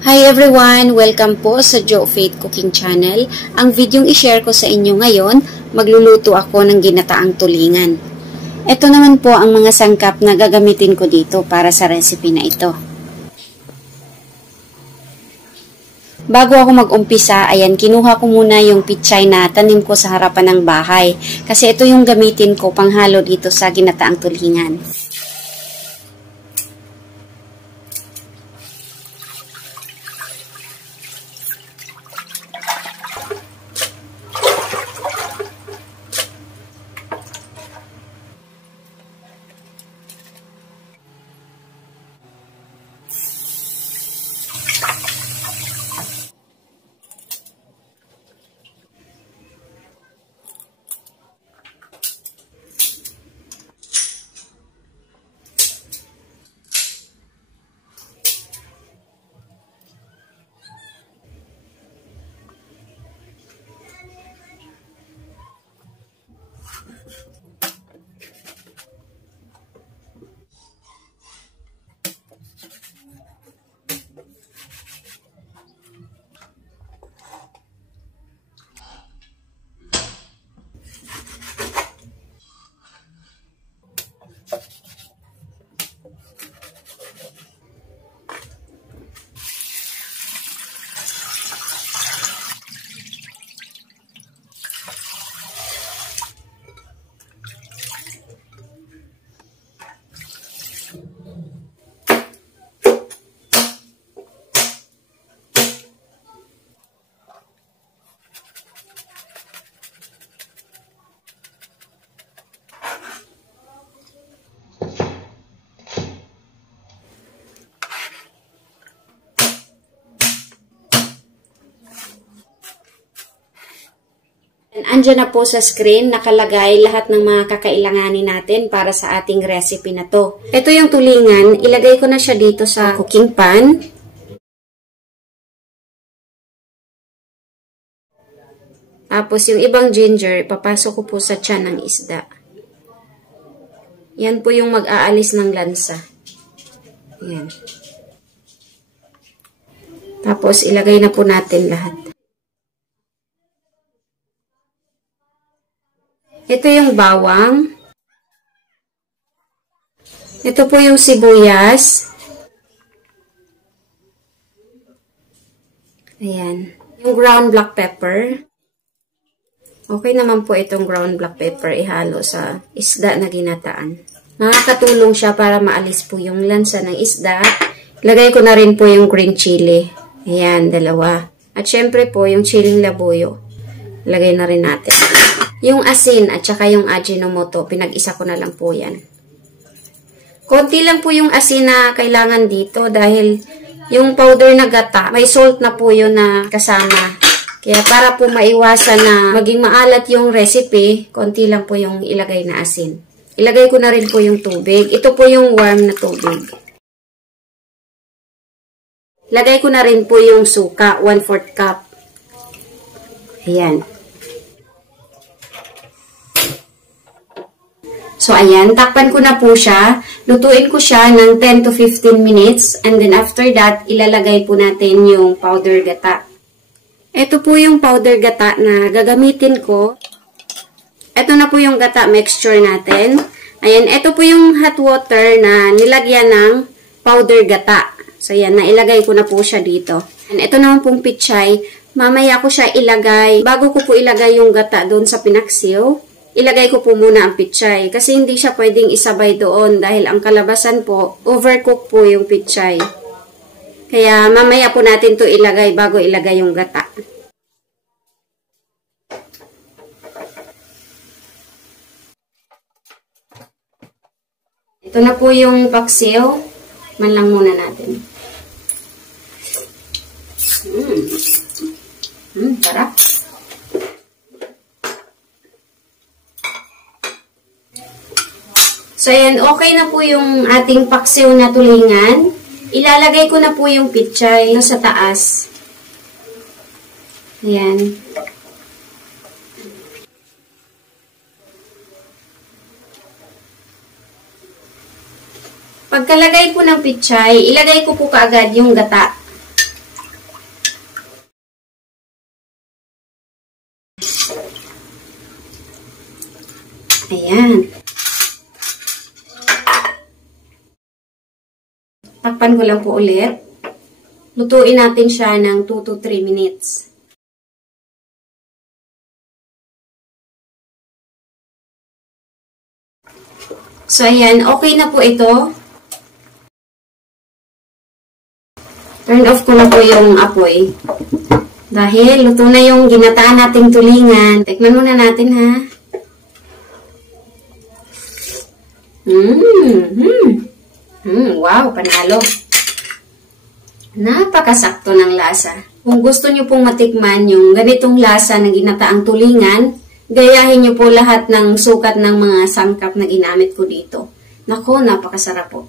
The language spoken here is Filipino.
Hi everyone! Welcome po sa Jo Faith Cooking Channel. Ang videong i-share ko sa inyo ngayon, magluluto ako ng ginataang tulingan. Ito naman po ang mga sangkap na gagamitin ko dito para sa recipe na ito. Bago ako mag-umpisa, ayan, kinuha ko muna yung pichay na tanim ko sa harapan ng bahay. Kasi ito yung gamitin ko panghalo dito sa ginataang tulingan. Andyan na po sa screen, nakalagay lahat ng mga kakailanganin natin para sa ating recipe na to. Ito yung tulingan, ilagay ko na siya dito sa cooking pan. Tapos yung ibang ginger, ipapasok ko po sa tiyan ng isda. Yan po yung mag-aalis ng lansa. Yan. Tapos ilagay na po natin lahat. Ito yung bawang. Ito po yung sibuyas. Ayan. Yung ground black pepper. Okay naman po itong ground black pepper ihalo sa isda na ginataan. Makakatulong siya para maalis po yung lansa ng isda. Lagay ko na rin po yung green chili. Ayan, dalawa. At syempre po yung chiling labuyo. Lagay na rin natin. Yung asin at saka yung Ajinomoto, pinag-isa ko na lang po yan. Konti lang po yung asin na kailangan dito dahil yung powder na gata, may salt na po yun na kasama. Kaya para po maiwasan na maging maalat yung recipe, konti lang po yung ilagay na asin. Ilagay ko na rin po yung tubig. Ito po yung warm na tubig. Lagay ko na rin po yung suka, 1/4 cup. Ayan. So, ayan, takpan ko na po siya. Lutuin ko siya ng 10 to 15 minutes. And then after that, ilalagay po natin yung powder gata. Ito po yung powder gata na gagamitin ko. Ito na po yung gata mixture natin. Ayan, ito po yung hot water na nilagyan ng powder gata. So, ayan, nailagay ko na po siya dito. And ito naman pong pichay. Mamaya ko siya ilagay. Bago ko po ilagay yung gata doon sa pinaksiw, ilagay ko po muna ang pichay kasi hindi siya pwedeng isabay doon dahil ang kalabasan po, overcook po yung pichay. Kaya mamaya po natin to ilagay bago ilagay yung gata. Ito na po yung paksiw. Man lang muna natin. Sarap. So, ayan, okay na po yung ating paksiw na tulingan. Ilalagay ko na po yung pichay sa taas. Ayan. Pagkalagay po ng pichay, ilagay ko po kaagad yung gata. Ayan. Takpan ko lang po ulit. Lutuin natin siya ng 2 to 3 minutes. So, ayan. Okay na po ito. Turn off ko na po yung apoy. Dahil luto na yung ginataan nating tulingan. Tikman muna natin, ha? Wow, panalo. Napakasakto ng lasa. Kung gusto nyo pong matikman yung ganitong lasa ng ginataang tulingan, gayahin nyo po lahat ng sukat ng mga sangkap na ginamit ko dito. Naku, napakasarap po.